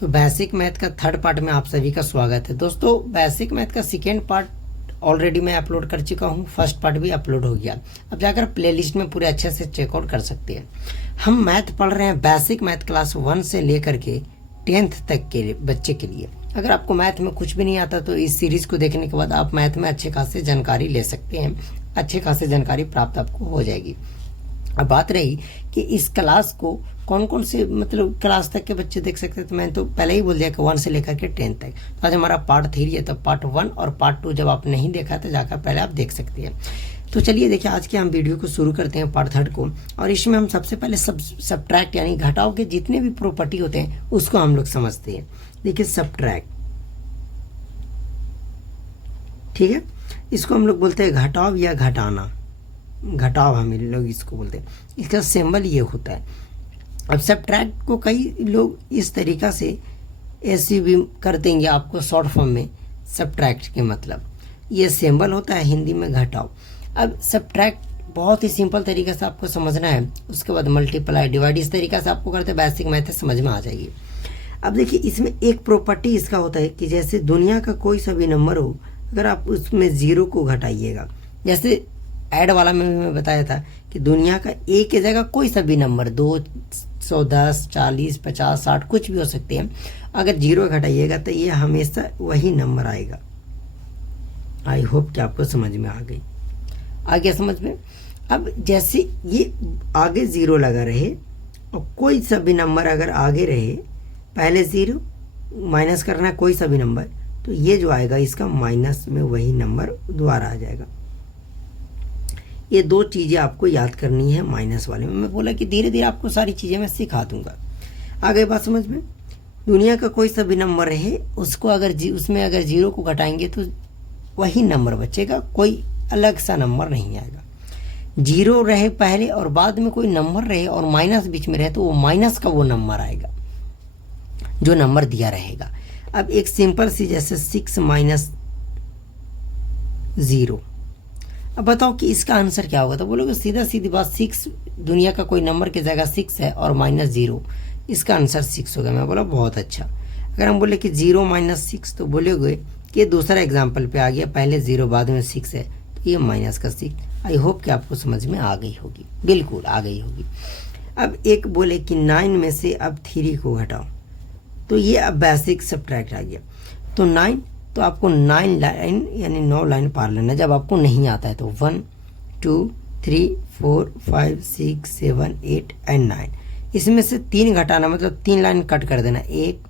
तो basic math का third part में आप सभी का स्वागत है। दोस्तों बेसिक मैथ का सेकेंड पार्ट ऑलरेडी मैं अपलोड कर चुका हूँ, फर्स्ट पार्ट भी अपलोड हो गया। अब जाकर प्लेलिस्ट में पूरे अच्छे से चेकआउट कर सकते हैं। हम मैथ पढ़ रहे हैं बेसिक मैथ क्लास 1 से लेकर के 10th तक के बच्चे के लिए। अगर आपको मैथ में कुछ भी नहीं आता तो इस सीरीज़ को देखने के बाद आप मैथ में अच्छे खासे जानकारी ले सकते हैं, अच्छे खासे जानकारी प्राप्त आपको हो जाएगी। अब बात रही कि इस क्लास को कौन कौन से मतलब क्लास तक के बच्चे देख सकते हैं, तो मैंने तो पहले ही बोल दिया कि 1 से लेकर के 10 तक। तो आज हमारा पार्ट 3 है, तो पार्ट 1 और पार्ट 2 जब आप नहीं देखा तो जाकर पहले आप देख सकते हैं। तो चलिए देखिए आज के हम वीडियो को शुरू करते हैं पार्ट 3 को। और इसमें हम सबसे पहले सब्ट्रैक्ट यानी घटाव के जितने भी प्रॉपर्टी होते हैं उसको हम लोग समझते हैं। देखिए सब्ट्रैक्ट, ठीक है, इसको हम लोग बोलते हैं घटाव या घटाना। घटाव हम लोग इसको बोलते हैं, इसका सिंबल ये होता है। अब सब्ट्रैक्ट को कई लोग इस तरीक़ा से ऐसे भी कर देंगे आपको शॉर्ट फॉर्म में। सब्ट्रैक्ट के मतलब ये सिंबल होता है हिंदी में घटाव। अब सब्ट्रैक्ट बहुत ही सिंपल तरीके से आपको समझना है, उसके बाद मल्टीप्लाई डिवाइड इस तरीक़ा से आपको करते बेसिक मैथ समझ में आ जाएगी। अब देखिए इसमें एक प्रॉपर्टी इसका होता है कि जैसे दुनिया का कोई सा भी नंबर हो, अगर आप उसमें 0 को घटाइएगा, जैसे ऐड वाला में भी मैं बताया था कि दुनिया का एक की जगह कोई सा भी नंबर 210 40 50 60 कुछ भी हो सकते हैं, अगर 0 घटाइएगा तो ये हमेशा वही नंबर आएगा। आई होप कि आपको समझ में आ गई, आ गया समझ में। अब जैसे ये आगे 0 लगा रहे और कोई सा भी नंबर अगर आगे रहे, पहले 0 माइनस करना है कोई सा भी नंबर, तो ये जो आएगा इसका माइनस में वही नंबर दोबारा आ जाएगा। ये 2 चीज़ें आपको याद करनी है माइनस वाले में। मैं बोला कि धीरे धीरे आपको सारी चीज़ें मैं सिखा दूंगा। आ गई बात समझ में। दुनिया का कोई सा भी नंबर रहे, उसको अगर उसमें अगर 0 को घटाएंगे तो वही नंबर बचेगा, कोई अलग सा नंबर नहीं आएगा। 0 रहे पहले और बाद में कोई नंबर रहे और माइनस बीच में रहे तो वो माइनस का वो नंबर आएगा जो नंबर दिया रहेगा। अब एक सिंपल सी जैसे 6 माइनस 0, अब बताओ कि इसका आंसर क्या होगा। तो बोलोगे सीधा सीधी बात 6, दुनिया का कोई नंबर की जगह 6 है और माइनस 0, इसका आंसर 6 होगा। मैं बोला बहुत अच्छा। अगर हम बोले कि 0 माइनस 6 तो बोलोगे कि ये दूसरा एग्जाम्पल पे आ गया, पहले 0 बाद में 6 है तो ये माइनस का 6। आई होप कि आपको समझ में आ गई होगी, बिल्कुल आ गई होगी। अब एक बोले कि 9 में से अब 3 को घटाओ, तो ये अब बेसिक सब्ट्रैक्ट आ गया। तो 9 तो आपको 9 लाइन यानी 9 लाइन पार लेना जब आपको नहीं आता है। तो 1 2 3 4 5 6 7 8 एंड 9, इसमें से 3 घटाना मतलब 3 लाइन कट कर देना, 1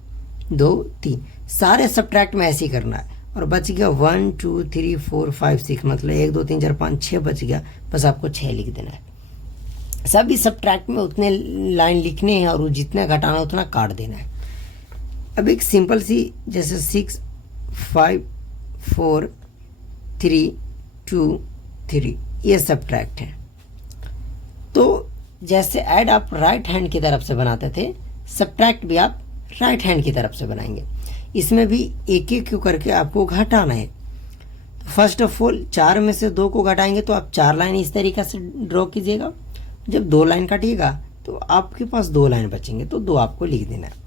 2 3, सारे सब्ट्रैक्ट में ऐसे ही करना है। और बच गया 1 2 3 4 5 6, मतलब 1 2 3 4 5 6 बच गया, बस आपको 6 लिख देना है। सभी सब्ट्रैक्ट में उतने लाइन लिखने हैं और जितना घटाना उतना काट देना है। अब एक सिंपल सी जैसे 6 5 4 3 2 3 ये सब्ट्रैक्ट है। तो जैसे ऐड आप राइट हैंड की तरफ से बनाते थे, सब्ट्रैक्ट भी आप राइट हैंड की तरफ से बनाएंगे। इसमें भी एक एक क्यों करके आपको घटाना है। तो फर्स्ट ऑफ ऑल 4 में से 2 को घटाएंगे तो आप 4 लाइन इस तरीके से ड्रॉ कीजिएगा। जब 2 लाइन काटिएगा तो आपके पास 2 लाइन बचेंगे, तो 2 आपको लिख देना है।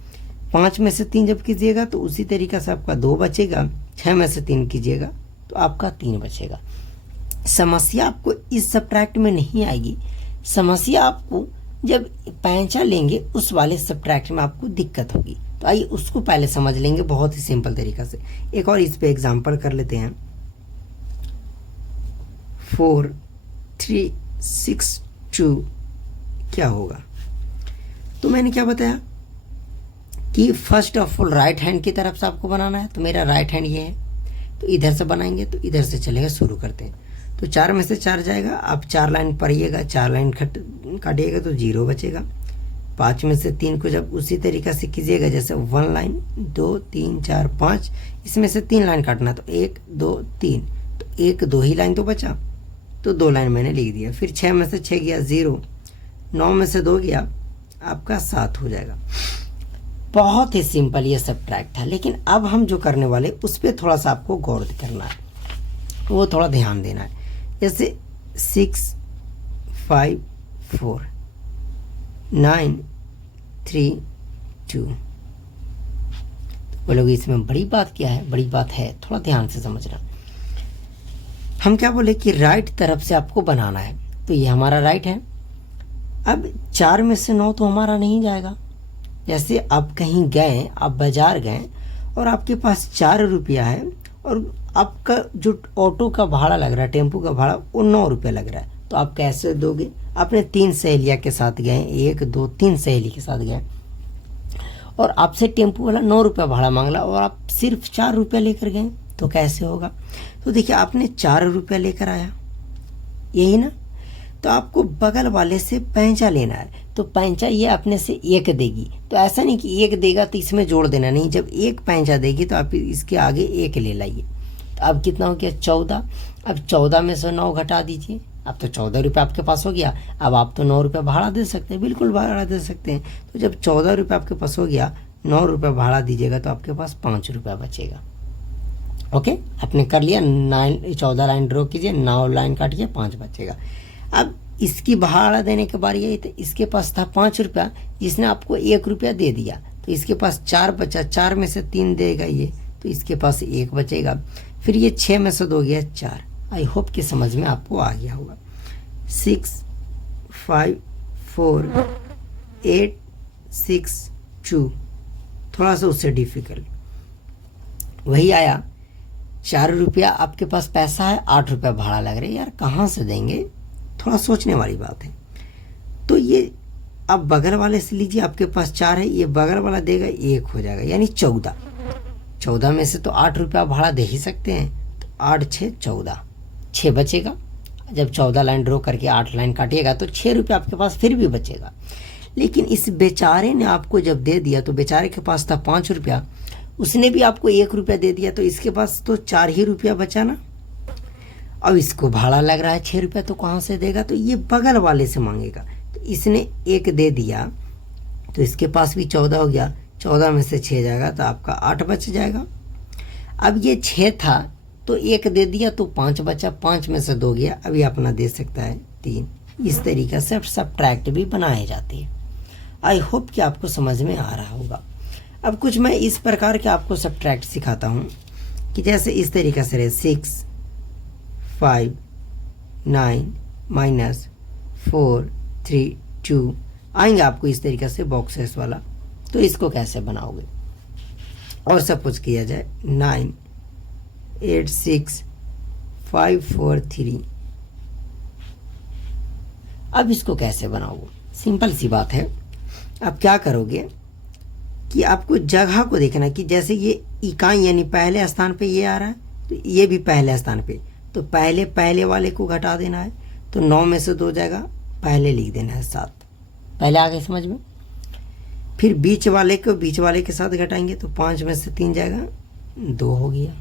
5 में से 3 जब कीजिएगा तो उसी तरीक़े से आपका 2 बचेगा। 6 में से 3 कीजिएगा तो आपका 3 बचेगा। समस्या आपको इस सब्ट्रैक्ट में नहीं आएगी, समस्या आपको जब पैंचा लेंगे उस वाले सब्ट्रैक्ट में आपको दिक्कत होगी। तो आइए उसको पहले समझ लेंगे बहुत ही सिंपल तरीक़ा से। एक और इस पे एग्जांपल कर लेते हैं। 4 3 6 2 क्या होगा। तो मैंने क्या बताया कि first of all right hand की तरफ से आपको बनाना है। तो मेरा राइट हैंड ये है, तो इधर से बनाएंगे तो इधर से चलेगा, शुरू करते हैं। तो 4 में से 4 जाएगा, आप 4 लाइन पढ़िएगा, 4 लाइन काटिएगा तो 0 बचेगा। 5 में से 3 को जब उसी तरीक़ा से कीजिएगा जैसे 1 लाइन 2 3 4 5, इसमें से 3 लाइन काटना, तो 1 2 3, तो 1 2 ही लाइन तो बचा, तो 2 लाइन मैंने लिख दिया। फिर 6 में से 6 गया 0, 9 में से 2 गया आपका 7 हो जाएगा। बहुत ही सिंपल ये सब्ट्रैक्ट था, लेकिन अब हम जो करने वाले उस पर थोड़ा सा आपको गौर करना है, वो थोड़ा ध्यान देना है। जैसे 6 5 4 9 3 2, बोलोगे इसमें बड़ी बात क्या है? बड़ी बात है, थोड़ा ध्यान से समझना। हम क्या बोले कि राइट तरफ से आपको बनाना है, तो ये हमारा राइट है। अब 4 में से 9 तो हमारा नहीं जाएगा। जैसे आप कहीं गए, आप बाजार गए और आपके पास 4 रुपया है और आपका जो ऑटो का भाड़ा लग रहा है, टेम्पो का भाड़ा, वो 9 रुपये लग रहा है, तो आप कैसे दोगे? आपने 3 सहेलियाँ के साथ गए, 1 2 3 सहेली के साथ गए और आपसे टेम्पो वाला 9 रुपया भाड़ा मांगला और आप सिर्फ 4 रुपया लेकर गए, तो कैसे होगा? तो देखिए आपने 4 रुपया लेकर आया, यही ना, तो आपको बगल वाले से पैंचा लेना है, तो पैंचा ये अपने से 1 देगी, तो ऐसा नहीं कि 1 देगा तो इसमें जोड़ देना, नहीं, जब 1 पैंचा देगी तो आप इसके आगे 1 ले लाइए। तो अब कितना हो गया? 14। अब 14 में से 9 घटा दीजिए, अब तो 14 रुपये आपके पास हो गया। अब आप तो 9 रुपये भाड़ा दे सकते हैं, बिल्कुल भाड़ा दे सकते हैं। तो जब 14 रुपये आपके पास हो गया, 9 रुपये भाड़ा दीजिएगा तो आपके पास 5 रुपया बचेगा। ओके, आपने कर लिया। 14 लाइन ड्रॉ कीजिए, 9 लाइन काटिए, 5 बचेगा। अब इसकी भाड़ा देने के बारी आई, तो इसके पास था 5 रुपया, जिसने आपको 1 रुपया दे दिया, तो इसके पास 4 बचा, 4 में से 3 देगा ये, तो इसके पास 1 बचेगा। फिर ये 6 में से 2 गया 4। आई होप कि समझ में आपको आ गया होगा। 6 5 4 8 6 2, थोड़ा सा उससे डिफिकल्ट वही आया। 4 रुपया आपके पास पैसा है, 8 रुपया भाड़ा लग रहा है, यार कहाँ से देंगे? थोड़ा सोचने वाली बात है। तो ये अब बगल वाले से लीजिए, आपके पास 4 है, ये बगल वाला देगा 1 हो जाएगा, यानी 14। 14 में से तो 8 रुपया भाड़ा दे ही सकते हैं, तो 8 6 14, 6 बचेगा। जब 14 लाइन ड्रॉ करके 8 लाइन काटिएगा तो 6 रुपया आपके पास फिर भी बचेगा। लेकिन इस बेचारे ने आपको जब दे दिया, तो बेचारे के पास था 5 रुपया, उसने भी आपको 1 रुपया दे दिया, तो इसके पास तो 4 ही रुपया बचा ना। अब इसको भाड़ा लग रहा है 6 रुपया, तो कहाँ से देगा? तो ये बगल वाले से मांगेगा। तो इसने 1 दे दिया, तो इसके पास भी 14 हो गया, 14 में से 6 जाएगा तो आपका 8 बच जाएगा। अब ये 6 था तो 1 दे दिया तो 5 बचा, 5 में से 2 गया, अभी अपना दे सकता है 3। इस तरीके से सब्ट्रैक्ट भी बनाए जाते हैं। आई होप कि आपको समझ में आ रहा होगा। अब कुछ मैं इस प्रकार के आपको सब्ट्रैक्ट सिखाता हूँ कि जैसे इस तरीके से रहे 6 5 9 -4 3 2 आएंगे आपको इस तरीके से बॉक्सेस वाला। तो इसको कैसे बनाओगे? और सपोज किया जाए 9 8 6 5 4 3। अब इसको कैसे बनाओगे? सिंपल सी बात है। अब क्या करोगे कि आपको जगह को देखना कि जैसे ये इकाई यानी पहले स्थान पे ये आ रहा है, तो ये भी पहले स्थान पे, तो पहले वाले को घटा देना है, तो 9 में से 2 जाएगा, पहले लिख देना है 7। पहले आ गए समझ में? फिर बीच वाले को बीच वाले के साथ घटाएंगे तो 5 में से 3 जाएगा, 2 हो गया।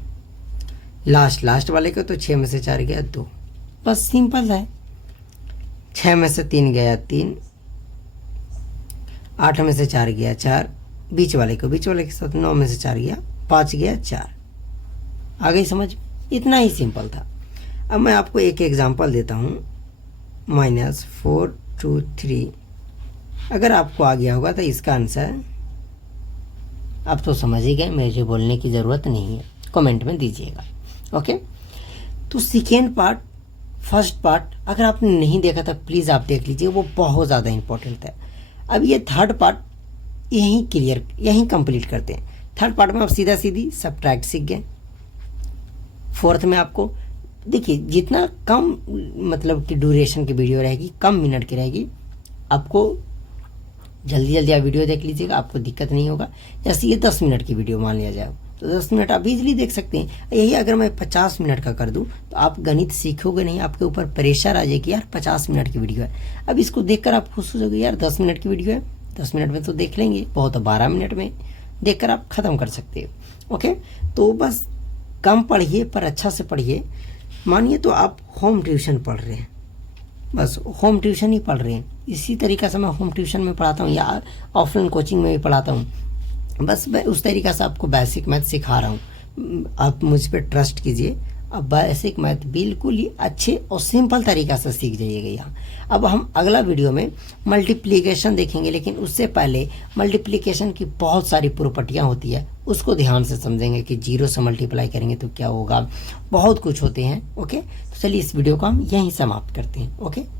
लास्ट वाले को तो 6 में से 4 गया, 2। बस सिंपल है। 6 में से 3 गया 3, 8 में से 4 गया 4, बीच वाले के साथ 9 में से 4 गया, 5 गया 4। आ गई समझ? इतना ही सिंपल था। अब मैं आपको एक एग्जांपल देता हूँ। -4 2 3। अगर आपको आ गया होगा तो इसका आंसर आप तो समझ ही गए, मुझे बोलने की ज़रूरत नहीं है, कमेंट में दीजिएगा। ओके, तो सेकेंड पार्ट, फर्स्ट पार्ट अगर आपने नहीं देखा था प्लीज़ आप देख लीजिए, वो बहुत ज़्यादा इंपॉर्टेंट है। अब ये थर्ड पार्ट यहीं कंप्लीट करते हैं। थर्ड पार्ट में आप सीधा सीधी सब्ट्रैक्ट सीख गए। फोर्थ में आपको देखिए जितना कम मतलब कि ड्यूरेशन की वीडियो रहेगी, कम मिनट की रहेगी, आपको जल्दी आप वीडियो देख लीजिएगा, आपको दिक्कत नहीं होगा। जैसे ये 10 मिनट की वीडियो मान लिया जाए तो 10 मिनट आप इजीली देख सकते हैं। यही अगर मैं 50 मिनट का कर दूं तो आप गणित सीखोगे नहीं, आपके ऊपर प्रेशर आ जाए कि यार 50 मिनट की वीडियो है। अब इसको देखकर आप खुश हो जाओगे, यार 10 मिनट की वीडियो है, 10 मिनट में तो देख लेंगे, बहुत 12 मिनट में देखकर आप ख़त्म कर सकते हो। ओके, तो बस कम पढ़िए पर अच्छा से पढ़िए। मानिए तो आप होम ट्यूशन पढ़ रहे हैं, बस होम ट्यूशन ही पढ़ रहे हैं, इसी तरीक़े से मैं होम ट्यूशन में पढ़ाता हूँ या ऑफलाइन कोचिंग में भी पढ़ाता हूँ। बस मैं उस तरीक़े से आपको बेसिक मैथ सिखा रहा हूँ। आप मुझ पर ट्रस्ट कीजिए, अब बेसिक मैथ बिल्कुल ही अच्छे और सिंपल तरीका से सीख जाइएगा यहाँ। अब हम अगला वीडियो में मल्टीप्लिकेशन देखेंगे, लेकिन उससे पहले मल्टीप्लिकेशन की बहुत सारी प्रॉपर्टियाँ होती है, उसको ध्यान से समझेंगे कि 0 से मल्टीप्लाई करेंगे तो क्या होगा, बहुत कुछ होते हैं। ओके, तो चलिए इस वीडियो को हम यहीं समाप्त करते हैं। ओके।